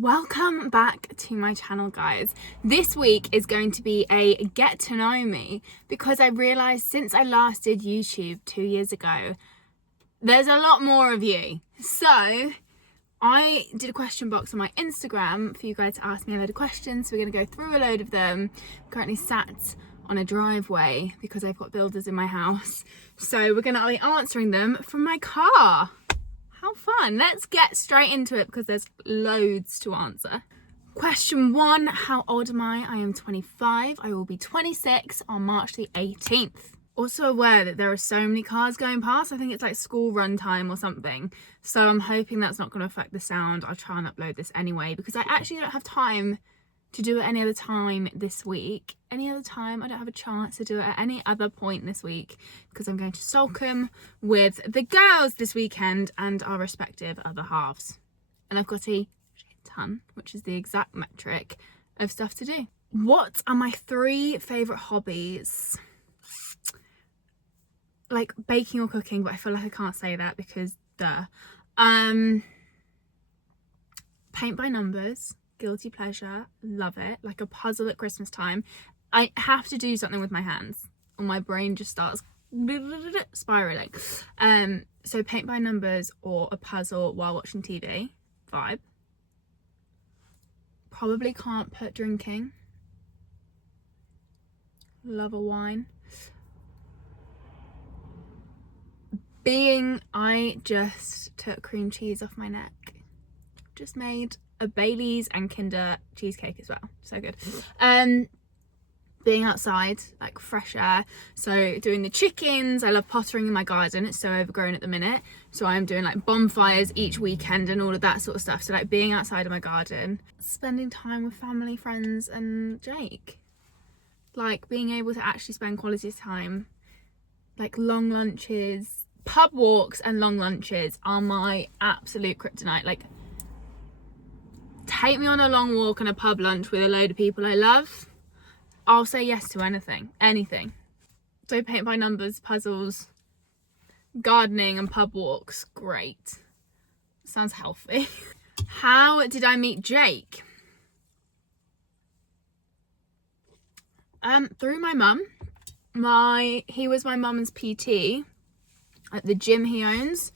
Welcome back to my channel, guys. This week is going to be a get to know me because I realized since I last did YouTube 2 years ago, there's a lot more of you. So I did a question box on my Instagram for you guys to ask me a load of questions. So we're going to go through a load of them. I'm currently sat on a driveway because I've got builders in my house. So we're going to be answering them from my car. How fun. Let's get straight into it because there's loads to answer. Question 1, how old am I? I am 25. I will be 26 on March the 18th. Also aware that there are so many cars going past. I think it's like school run time or something. So I'm hoping that's not going to affect the sound. I'll try and upload this anyway because I actually don't have time to do it any other time this week. Any other time, I don't have a chance to do it at any other point this week because I'm going to Salcombe with the girls this weekend and our respective other halves. And I've got a ton, which is the exact metric of stuff to do. What are my 3 favourite hobbies? Like baking or cooking, but I feel like I can't say that because duh. Paint by numbers. Guilty pleasure, love it. Like a puzzle at Christmas time. I have to do something with my hands or my brain just starts spiraling. So paint by numbers or a puzzle while watching TV, vibe. Probably can't put drinking. Love a wine. I just took cream cheese off my neck. Just made a Baileys and Kinder cheesecake as well, so good. Being outside, like fresh air, so doing the chickens. I love pottering in my garden. It's so overgrown at the minute, so I'm doing like bonfires each weekend and all of that sort of stuff. So like being outside of my garden, spending time with family, friends and Jake, like being able to actually spend quality time. Like long lunches, pub walks and long lunches are my absolute kryptonite. Like take me on a long walk and a pub lunch with a load of people I love, I'll say yes to anything. So paint by numbers, puzzles, gardening and pub walks, great. Sounds healthy. How did I meet Jake? Through my mum. He was my mum's PT at the gym he owns.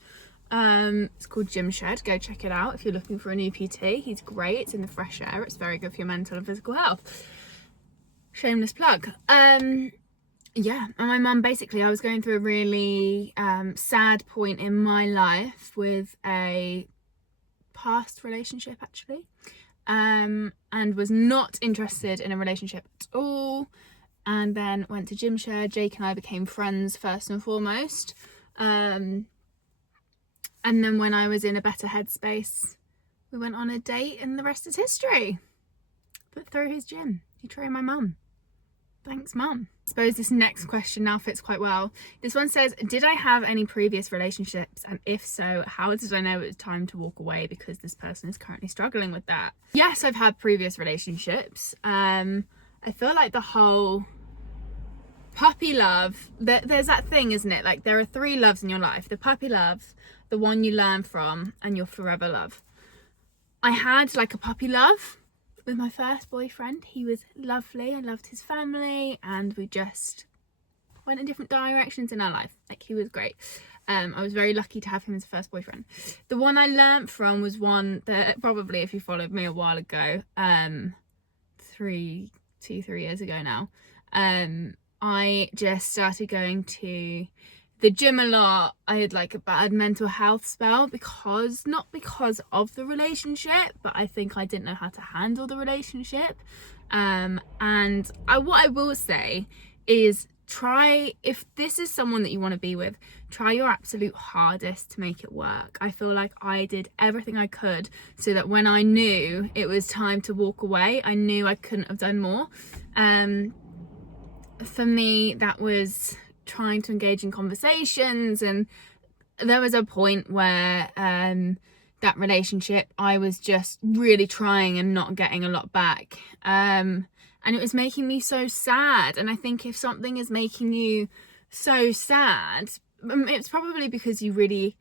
It's called Gym Shed. Go check it out if you're looking for a new PT. He's great. It's in the fresh air. It's very good for your mental and physical health. Shameless plug. Yeah, and my mum, basically, I was going through a really sad point in my life with a past relationship, actually, and was not interested in a relationship at all. And then went to Gym Shed. Jake and I became friends first and foremost. And then when I was in a better headspace, we went on a date and the rest is history. But through his gym, he trained my mum. Thanks, mum. I suppose this next question now fits quite well. This one says, did I have any previous relationships? And if so, how did I know it was time to walk away because this person is currently struggling with that? Yes, I've had previous relationships. I feel like the whole puppy love, there's that thing, isn't it? Like there are 3 loves in your life. The puppy love, the one you learn from, and your forever love. I had like a puppy love with my first boyfriend. He was lovely. I loved his family and we just went in different directions in our life. Like he was great. I was very lucky to have him as a first boyfriend. The one I learnt from was one that probably, if you followed me a while ago, 3 years ago now, I just started going to the gym a lot. I had like a bad mental health spell not because of the relationship, but I think I didn't know how to handle the relationship. What I will say is if this is someone that you want to be with, try your absolute hardest to make it work. I feel like I did everything I could so that when I knew it was time to walk away, I knew I couldn't have done more. For me, that was trying to engage in conversations, and there was a point where that relationship, I was just really trying and not getting a lot back, and it was making me so sad. And I think if something is making you so sad, it's probably because you really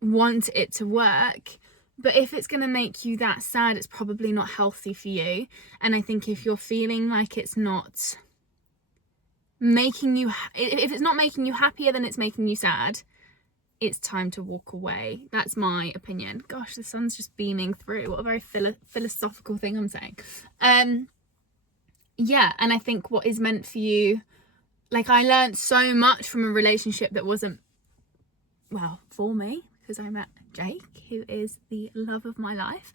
want it to work. But if it's going to make you that sad, it's probably not healthy for you. And I think if you're feeling like it's not making you, if it's not making you happier than it's making you sad, it's time to walk away. That's my opinion. Gosh, the sun's just beaming through. What a very philosophical thing I'm saying. Yeah, and I think what is meant for you, like I learned so much from a relationship that wasn't, well, for me, because I met Jake, who is the love of my life.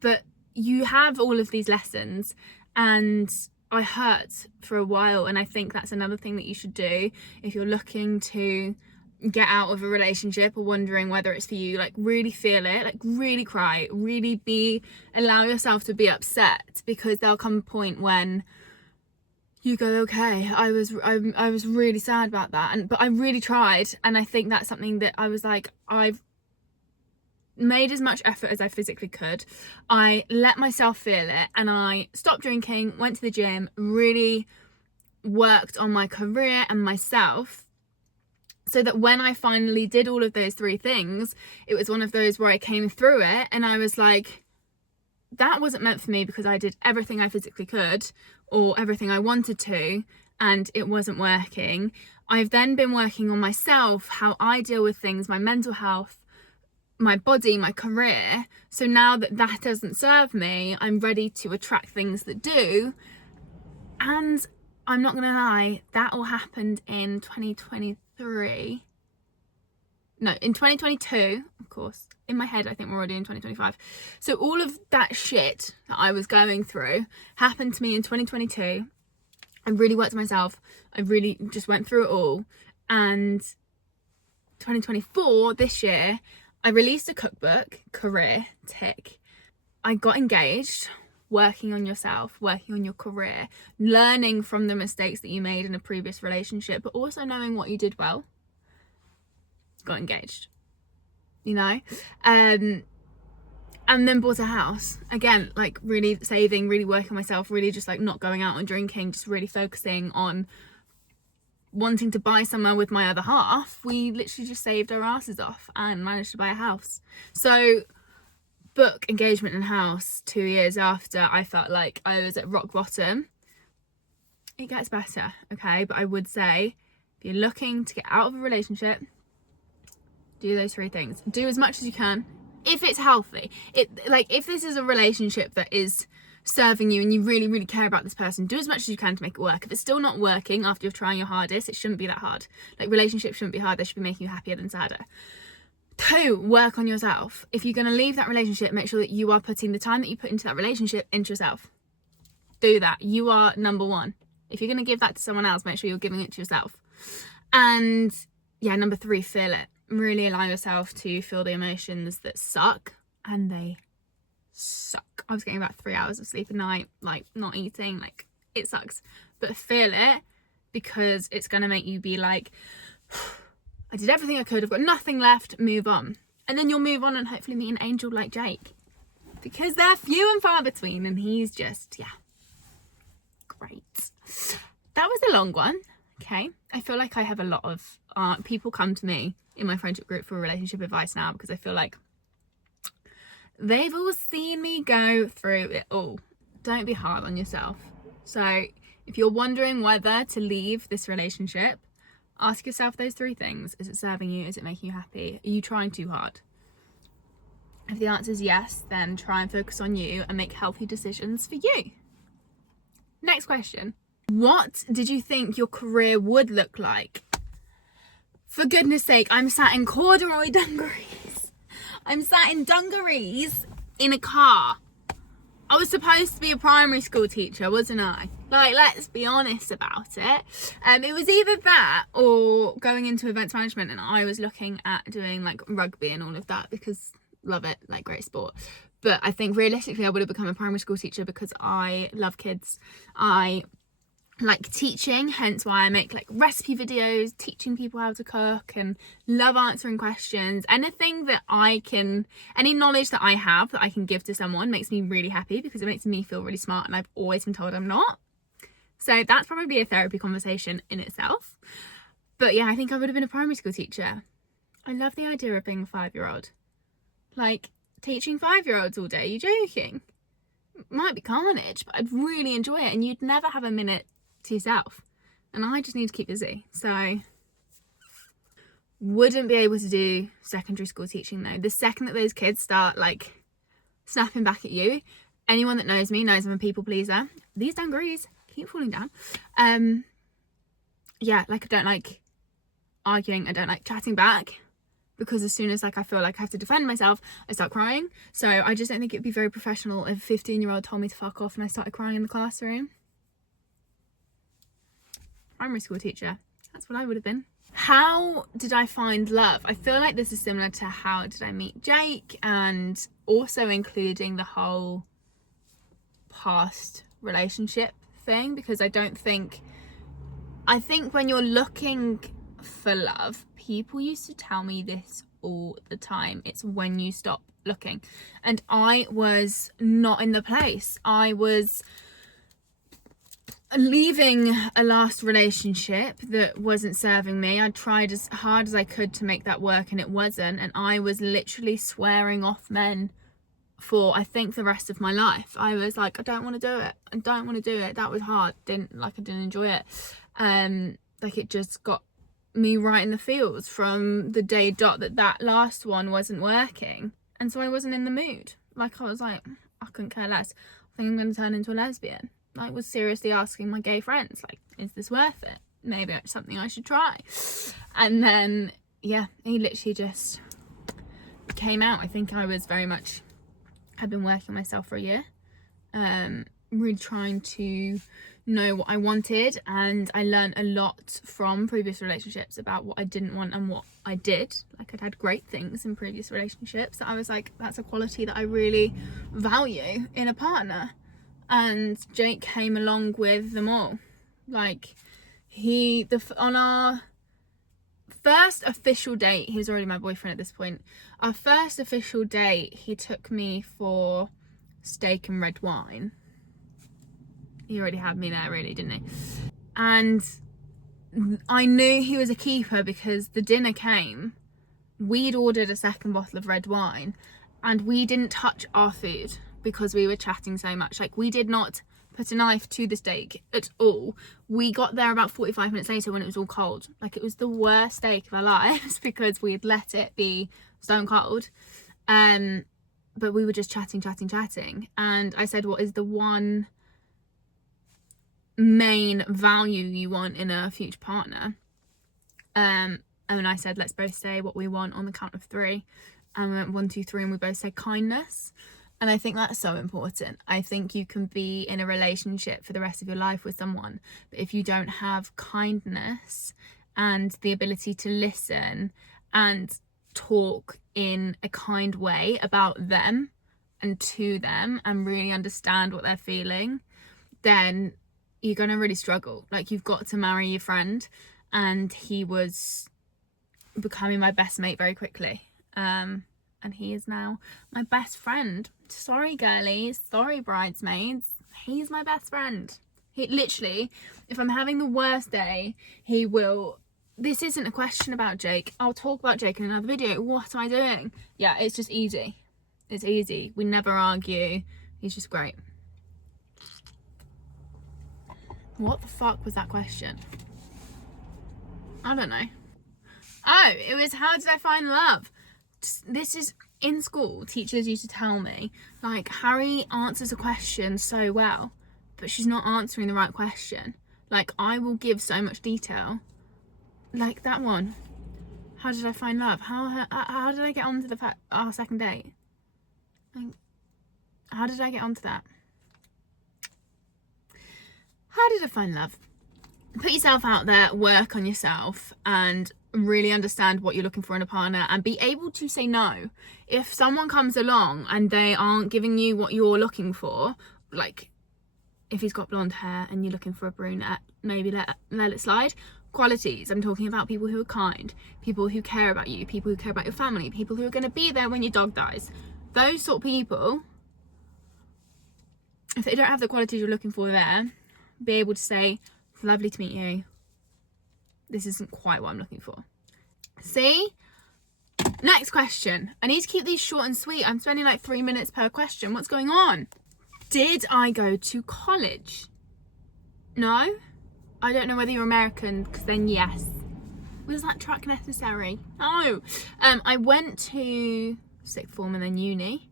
But you have all of these lessons, and I hurt for a while, and I think that's another thing that you should do if you're looking to get out of a relationship or wondering whether it's for you. Like really feel it, like really cry, really allow yourself to be upset, because there'll come a point when you go, okay, I was really sad about that, but I really tried. And I think that's something that I was like, I've made as much effort as I physically could. I let myself feel it, and I stopped drinking, went to the gym, really worked on my career and myself, so that when I finally did all of those 3 things, it was one of those where I came through it and I was like, that wasn't meant for me, because I did everything I physically could or everything I wanted to, and it wasn't working. I've then been working on myself, how I deal with things, my mental health, my body, my career. So now that that doesn't serve me, I'm ready to attract things that do. And I'm not gonna lie, that all happened in 2023. No, in 2022, of course. In my head, I think we're already in 2025. So all of that shit that I was going through happened to me in 2022. I really worked on myself. I really just went through it all. And 2024, this year, I released a cookbook, career, tick. I got engaged, working on yourself, working on your career, learning from the mistakes that you made in a previous relationship, but also knowing what you did well. Got engaged, you know, and then bought a house. Again, like really saving, really working on myself, really just like not going out and drinking, just really focusing on wanting to buy somewhere with my other half. We literally just saved our asses off and managed to buy a house. So book, engagement and house 2 years after I felt like I was at rock bottom. It gets better, okay? But I would say if you're looking to get out of a relationship, do those 3 things. Do as much as you can if it's healthy. If this is a relationship that is serving you and you really care about this person, do as much as you can to make it work. If it's still not working after you're trying your hardest, it shouldn't be that hard. Like, relationships shouldn't be hard. They should be making you happier than sadder. 2, work on yourself. If you're going to leave that relationship, make sure that you are putting the time that you put into that relationship into yourself. Do that. You are number 1. If you're going to give that to someone else, make sure you're giving it to yourself. And yeah, number 3, feel it. Really allow yourself to feel the emotions that suck, and they suck. I was getting about 3 hours of sleep a night, like not eating, like it sucks. But feel it, because it's going to make you be like, I did everything I could, I've got nothing left, move on. And then you'll move on and hopefully meet an angel like Jake, because they're few and far between, and he's just, yeah, great. That was a long one. Okay, I feel like I have a lot of people come to me in my friendship group for relationship advice now, because I feel like they've all seen me go through it all. Don't be hard on yourself. So if you're wondering whether to leave this relationship, ask yourself those 3 things. Is it serving you? Is it making you happy? Are you trying too hard? If the answer is yes, then try and focus on you and make healthy decisions for you. Next question. What did you think your career would look like? For goodness sake, I'm sat in corduroy dungarees. I'm sat in dungarees in a car. I was supposed to be a primary school teacher, wasn't I? Like, let's be honest about it. It was either that or going into events management, and I was looking at doing like rugby and all of that, because love it, like great sport. But I think realistically I would have become a primary school teacher, because I love kids. I like teaching, hence why I make like recipe videos teaching people how to cook, and love answering questions. Anything that any knowledge that I have that I can give to someone makes me really happy, because it makes me feel really smart, and I've always been told I'm not. So that's probably a therapy conversation in itself. But yeah, I think I would have been a primary school teacher. I love the idea of being a 5-year-old. Like, teaching 5-year-olds all day. Are you joking? Might be carnage, but I'd really enjoy it, and you'd never have a minute to yourself. And I just need to keep busy. So wouldn't be able to do secondary school teaching though. The second that those kids start like snapping back at you, anyone that knows me knows I'm a people pleaser. These dungarees keep falling down. Yeah, like I don't like arguing, I don't like chatting back, because as soon as like I feel like I have to defend myself, I start crying. So I just don't think it'd be very professional if a 15-year-old told me to fuck off and I started crying in the classroom. Primary school teacher, that's what I would have been. How did I find love? I feel like this is similar to how did I meet Jake, and also including the whole past relationship thing, because I think when you're looking for love, people used to tell me this all the time, it's when you stop looking. And I was not in the place. I was leaving a last relationship that wasn't serving me. I tried as hard as I could to make that work, and it wasn't. And I was literally swearing off men for I think the rest of my life. I was like, I don't want to do it. I don't want to do it. That was hard. I didn't enjoy it. Like it just got me right in the feels from the day dot that last one wasn't working. And so I wasn't in the mood. Like I was like, I couldn't care less. I think I'm going to turn into a lesbian. I was seriously asking my gay friends, like, is this worth it? Maybe it's something I should try. And then, yeah, he literally just came out. I think I was very much, had been working myself for a year, really trying to know what I wanted, and I learned a lot from previous relationships about what I didn't want and what I did. Like I'd had great things in previous relationships that I was like, that's a quality that I really value in a partner. And Jake came along with them all. Like on our first official date, he was already my boyfriend at this point. Our first official date, he took me for steak and red wine. He already had me there, really, didn't he? And I knew he was a keeper because the dinner came. We'd ordered a second bottle of red wine, and we didn't touch our food because we were chatting so much. Like, we did not put a knife to the steak at all. We got there about 45 minutes later when it was all cold. Like, it was the worst steak of our lives because we had let it be stone cold. But we were just chatting. And I said, what is the one main value you want in a future partner? And I said, let's both say what we want on the count of 3. And we went 1, 2, 3, and we both said kindness. And I think that's so important. I think you can be in a relationship for the rest of your life with someone, but if you don't have kindness and the ability to listen and talk in a kind way about them and to them and really understand what they're feeling, then you're going to really struggle. Like, you've got to marry your friend, and he was becoming my best mate very quickly. And he is now my best friend. Sorry, girlies. Sorry, bridesmaids. He's my best friend. He literally, if I'm having the worst day, he will... This isn't a question about Jake. I'll talk about Jake in another video. What am I doing? Yeah, it's just easy. It's easy. We never argue. He's just great. What the fuck was that question? I don't know. Oh, it was how did I find love? This is in school, teachers used to tell me, like, Harry answers a question so well, but she's not answering the right question. Like, I will give so much detail. Like that one. How did I find love? How did I get onto our second date? Like, how did I get onto that? How did I find love? Put yourself out there, work on yourself, and really understand what you're looking for in a partner, and be able to say no. If someone comes along and they aren't giving you what you're looking for, like if he's got blonde hair and you're looking for a brunette, maybe let it slide. Qualities, I'm talking about people who are kind, people who care about you, people who care about your family, people who are going to be there when your dog dies. Those sort of people, if they don't have the qualities you're looking for there, be able to say, it's lovely to meet you, this isn't quite what I'm looking for. See? Next question. I need to keep these short and sweet. I'm spending like 3 minutes per question. What's going on? Did I go to college? No. I don't know whether you're American, because then yes. Was that track necessary? No. I went to sixth form and then uni.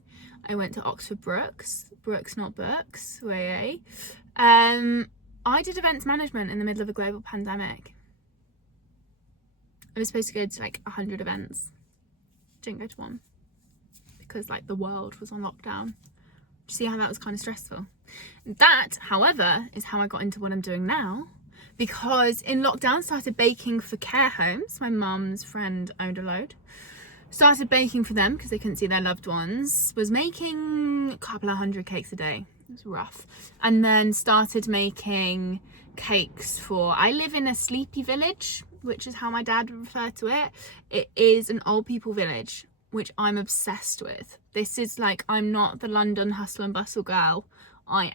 I went to Oxford Brookes. Brooks, not Burks. Way. I did events management in the middle of a global pandemic. I was supposed to go to like 100 events. Didn't go to one because like the world was on lockdown. See how that was kind of stressful. That, however, is how I got into what I'm doing now, because in lockdown started baking for care homes. My mum's friend owned a load. Started baking for them because they couldn't see their loved ones. Was making a couple of 100 cakes a day. It was rough. And then started making cakes for, I live in a sleepy village, which is how my dad would refer to it. It is an old people village, which I'm obsessed with. This is like, I'm not the London hustle and bustle girl. I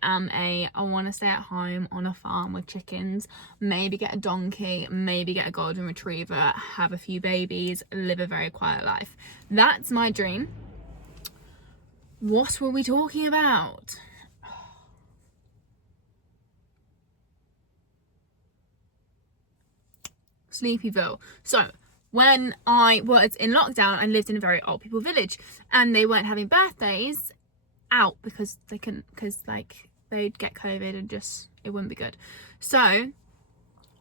want to stay at home on a farm with chickens, maybe get a donkey, maybe get a golden retriever, have a few babies, live a very quiet life. That's my dream. What were we talking about? Sleepyville. So when I was in lockdown, I lived in a very old people village, and they weren't having birthdays out because they couldn't, because like they'd get COVID and just it wouldn't be good. So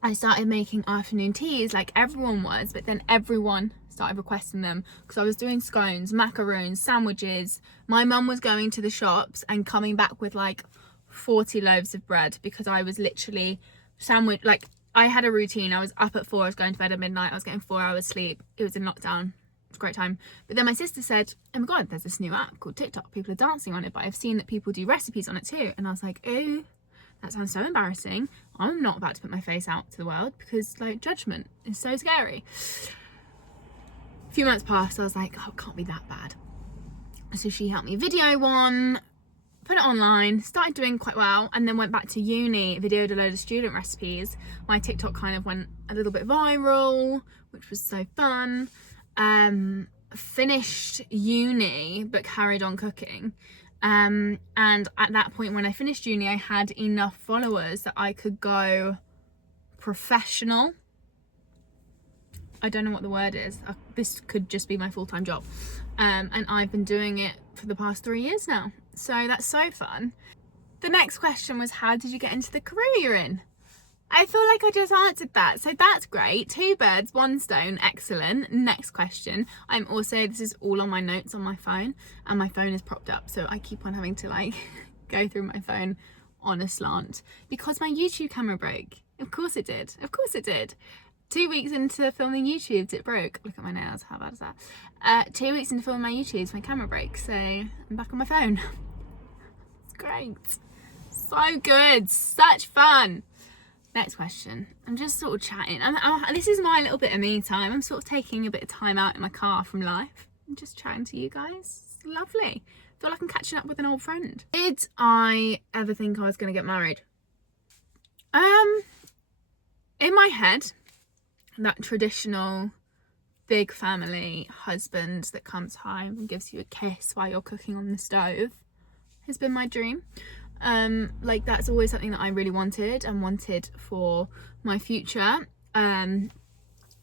I started making afternoon teas like everyone was, but then everyone started requesting them because I was doing scones, macaroons, sandwiches. My mum was going to the shops and coming back with like 40 loaves of bread because I was literally sandwich, like I had a routine. I was up at 4, I was going to bed at midnight, I was getting 4 hours sleep. It was in lockdown. It was a great time. But then my sister said, oh my god, there's this new app called TikTok. People are dancing on it, but I've seen that people do recipes on it too. And I was like, oh, that sounds so embarrassing. I'm not about to put my face out to the world because like judgment is so scary. A few months passed, I was like, oh, it can't be that bad. So she helped me video one, put it online, started doing quite well, and then went back to uni, videoed a load of student recipes. My TikTok kind of went a little bit viral, which was so fun. Finished uni but carried on cooking, and at that point when I finished uni I had enough followers that I could go professional. I don't know what the word is. This could just be my full-time job, and I've been doing it for the past 3 years now, so that's so fun. The next question was, how did you get into the career you're in? I feel like I just answered that, so that's great. 2 birds, 1 stone, excellent. Next question. I'm also, this is all on my notes on my phone, and my phone is propped up, so I keep on having to like go through my phone on a slant because my YouTube camera broke. Of course it did. Of course it did. 2 weeks into filming YouTubes, it broke. Look at my nails, how bad is that? 2 weeks into filming my YouTubes, my camera broke, so I'm back on my phone. It's great. So good, such fun. Next question. I'm just sort of chatting. This is my little bit of me time. I'm sort of taking a bit of time out in my car from life. I'm just chatting to you guys. It's lovely. I feel like I'm catching up with an old friend. Did I ever think I was going to get married? In my head, that traditional big family husband that comes home and gives you a kiss while you're cooking on the stove has been my dream. Like that's always something that I really wanted and wanted for my future.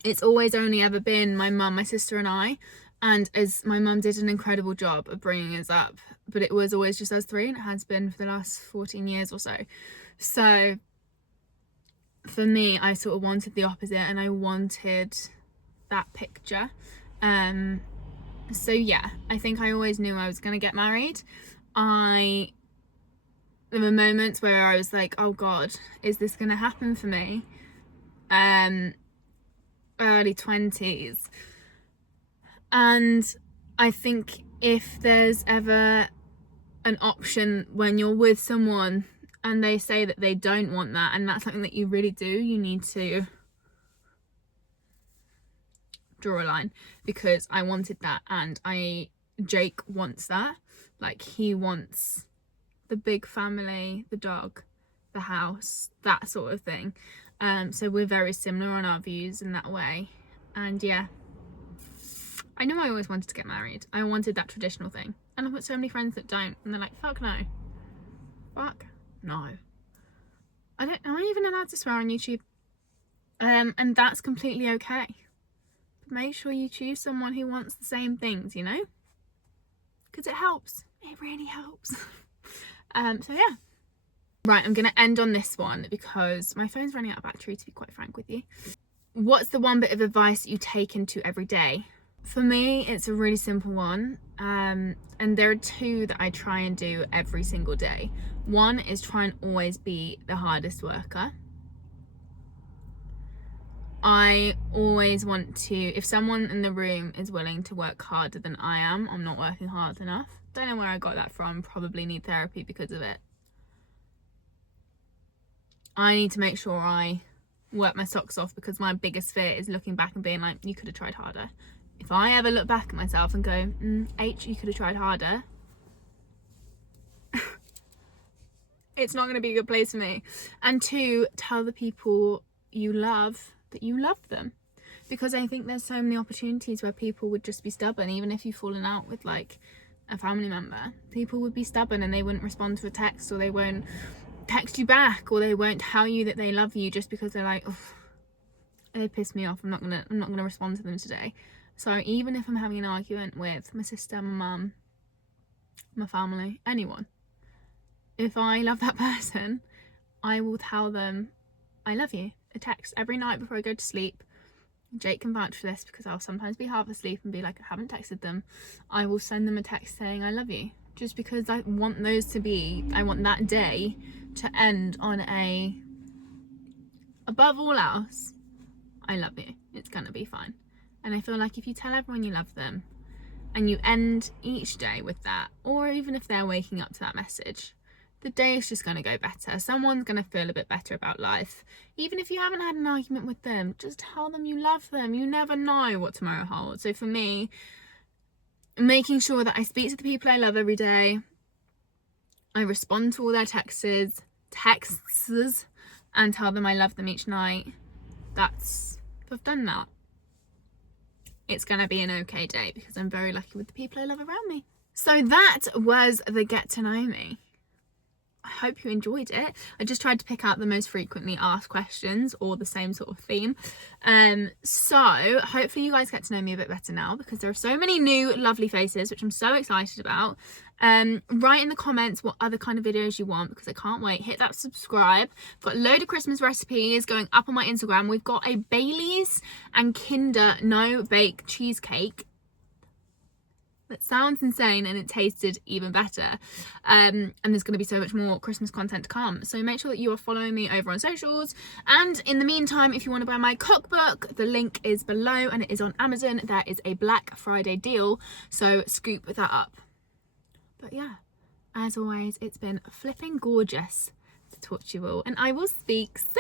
It's always only ever been my mum, my sister and I, and as my mum did an incredible job of bringing us up, but it was always just us 3, and it has been for the last 14 years or so. So for me, I sort of wanted the opposite, and I wanted that picture. So yeah, I think I always knew I was going to get married. There were moments where I was like, oh god, is this going to happen for me? Early 20s. And I think if there's ever an option when you're with someone and they say that they don't want that, and that's something that you really do, you need to draw a line, because I wanted that, and Jake wants that. Like, he wants the big family, the dog, the house, that sort of thing. So we're very similar on our views in that way. And yeah, I know I always wanted to get married. I wanted that traditional thing. And I've got so many friends that don't. And they're like, fuck no. Fuck no. Am I even allowed to swear on YouTube? And that's completely okay. But make sure you choose someone who wants the same things, you know? Because it helps. It really helps. So yeah. Right, I'm going to end on this one because my phone's running out of battery, to be quite frank with you. What's the one bit of advice you take into every day? For me, it's a really simple one. And there are two that I try and do every single day. One is try and always be the hardest worker. I always want to, if someone in the room is willing to work harder than I am, I'm not working hard enough. Don't know where I got that from, probably need therapy because of it. I need to make sure I work my socks off because my biggest fear is looking back and being like, you could have tried harder. If I ever look back at myself and go, H, you could have tried harder, it's not going to be a good place for me. And two, tell the people you love that you love them. Because I think there's so many opportunities where people would just be stubborn, even if you've fallen out with like a family member. People would be stubborn and they wouldn't respond to a text, or they won't text you back, or they won't tell you that they love you just because they're like, oh, they pissed me off, I'm not gonna respond to them today. So even if I'm having an argument with my sister, my mum, my family, anyone, if I love that person, I will tell them I love you. A text every night before I go to sleep. Jake can vouch for this because I'll sometimes be half asleep and be like, I haven't texted them. I will send them a text saying I love you, just because I want that day to end on a, above all else, I love you, it's gonna be fine. And I feel like if you tell everyone you love them and you end each day with that, or even if they're waking up to that message, the day is just going to go better. Someone's going to feel a bit better about life. Even if you haven't had an argument with them, just tell them you love them. You never know what tomorrow holds. So for me, making sure that I speak to the people I love every day, I respond to all their texts, and tell them I love them each night. If I've done that, it's going to be an okay day because I'm very lucky with the people I love around me. So that was the Get to Know Me. I hope you enjoyed it. I just tried to pick out the most frequently asked questions or the same sort of theme. So hopefully you guys get to know me a bit better now, because there are so many new lovely faces, which I'm so excited about. Write in the comments what other kind of videos you want, because I can't wait. Hit that subscribe. I've got a load of Christmas recipes going up on my Instagram. We've got a Baileys and Kinder no bake cheesecake. That sounds insane and it tasted even better. And there's going to be so much more Christmas content to come. So make sure that you are following me over on socials. And in the meantime, if you want to buy my cookbook, the link is below and it is on Amazon. There is a Black Friday deal, so scoop that up. But yeah, as always, it's been flipping gorgeous to talk to you all, and I will speak soon.